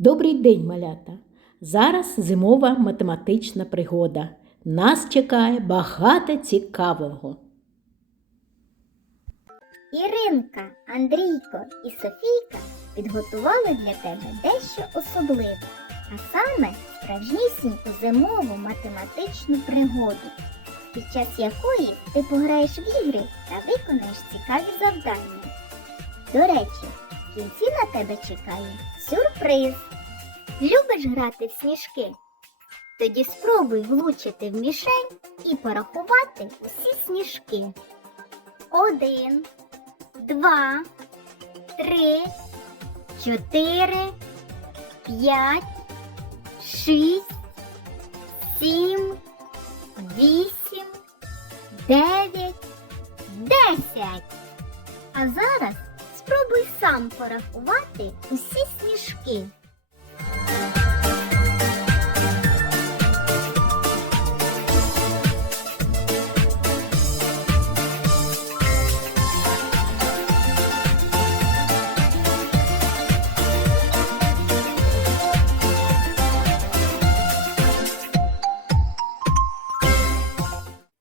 Добрий день, малята! Зараз зимова математична пригода. Нас чекає багато цікавого. Іринка, Андрійко і Софійка підготували для тебе дещо особливе, а саме справжнісіньку зимову математичну пригоду, під час якої ти пограєш в ігри та виконаєш цікаві завдання. До речі, в кінці на тебе чекає сюрприз. Любиш грати в сніжки? Тоді спробуй влучити в мішень і порахувати усі сніжки. Один, два, три, чотири, п'ять, шість, сім, вісім, сам порахувати усі сніжки.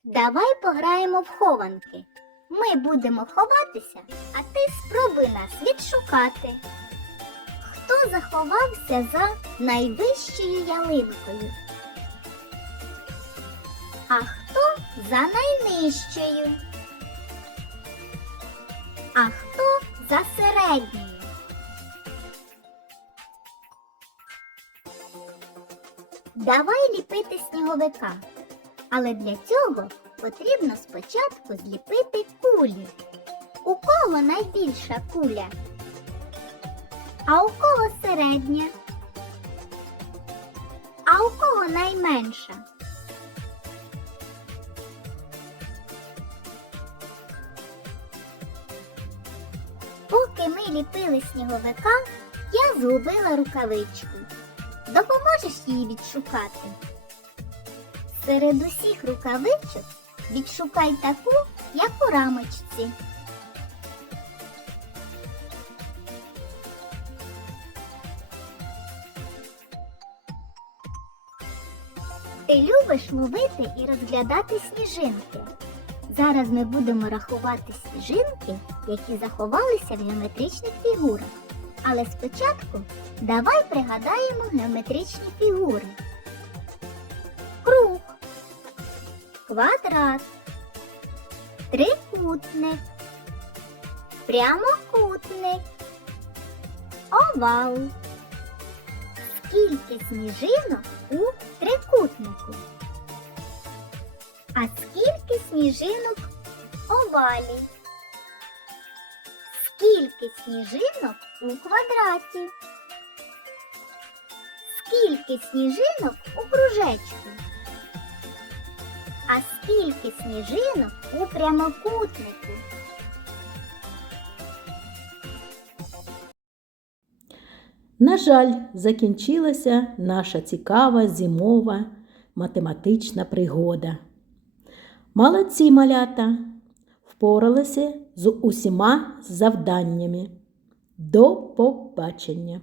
Давай пограємо в хованки. Ми будемо ховатися, а ти спробуй нас відшукати. Хто заховався за найвищою ялинкою? А хто за найнижчою? А хто за середньою? Давай ліпити сніговика. Але для цього потрібно спочатку зліпити кулі. У кого найбільша куля? А у кого середня? А у кого найменша? Поки ми ліпили сніговика, я згубила рукавичку. Допоможеш її відшукати? Серед усіх рукавичок відшукай таку, як у рамочці. Ти любиш ловити і розглядати сніжинки. Зараз ми будемо рахувати сніжинки, які заховалися в геометричних фігурах. Але спочатку давай пригадаємо геометричні фігури. Круг, квадрат, трикутник, прямокутник, овал. Скільки сніжинок у трикутнику? А скільки сніжинок в овалі? Скільки сніжинок у квадраті? Скільки сніжинок у кружечку? Скільки сніжинок у прямокутнику? На жаль, закінчилася наша цікава зимова математична пригода. Молодці малята впоралися з усіма завданнями. До побачення!